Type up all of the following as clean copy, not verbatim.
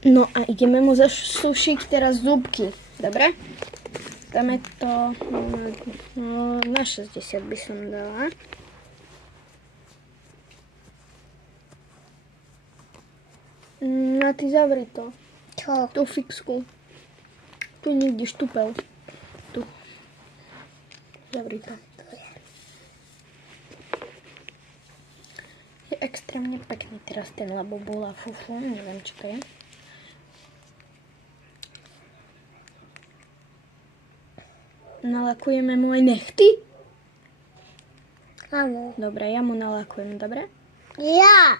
No a ideme mu zasušiť teraz zúbky. Dobre? Dáme to na 60 by som dala. A ty zavri to. Čo? Tú fixku. Tu niekde štúpel. Tu. Zavri to. Je extrémne pekný teraz ten Labubu Fufu. Neviem, čo to je. Nalakujeme mu aj nechty? Áno. Dobre, ja mu nalakujem, dobre? Ja.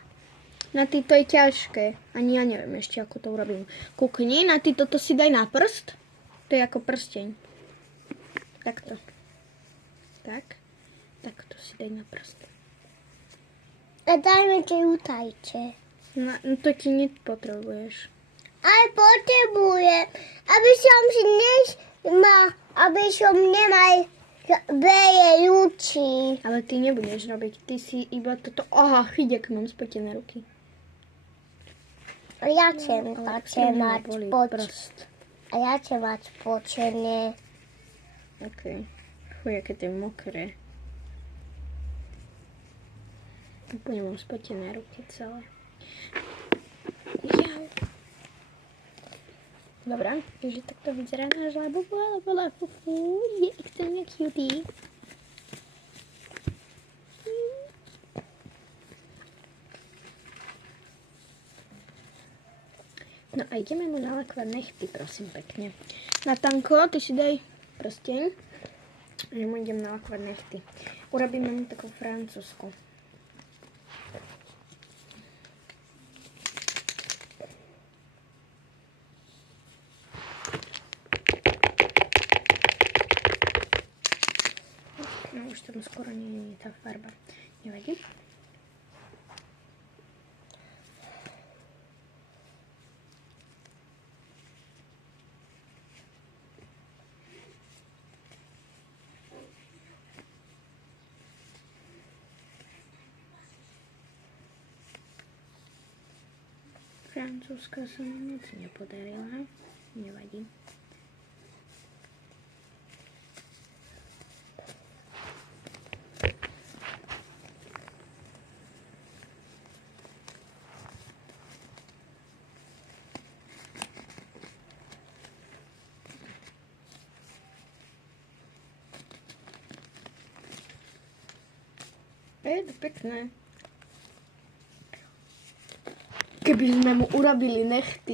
Na ty to je ťažké. Ani ja neviem ešte, ako to urobím. Kúkni, na ty toto si daj na prst. To je ako prsteň. Takto. Tak. Takto si daj na prst. A dajme ti utajče. No to ti nepotrebuješ. Aj potrebujem, aby som nemal beje ruči. Ale ty nebudeš robiť. Ty si iba toto... Aha, chydek, mám spotené ruky. A ja chcem mať prst. A ja chcem mať spočené. OK. Chuj, aké to je mokré. Úplne mám spotené ruky celé. Jau. Dobre, takže takto vyzerá náš Labubu Fufu. Je extrémne cutie. No a ideme mu nalakovať nechty, prosím pekne. Na tanko, ty si daj prsteň. Ja mu idem nalakovať nechty. Urobíme mu takú francúzsku. No už tam skoro nie je tá farba. Nevadí? Francúzska sa mi moc nepodarila. Nevadí. Je to pekné. Keby sme mu urobili nechty.